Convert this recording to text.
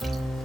Thank you.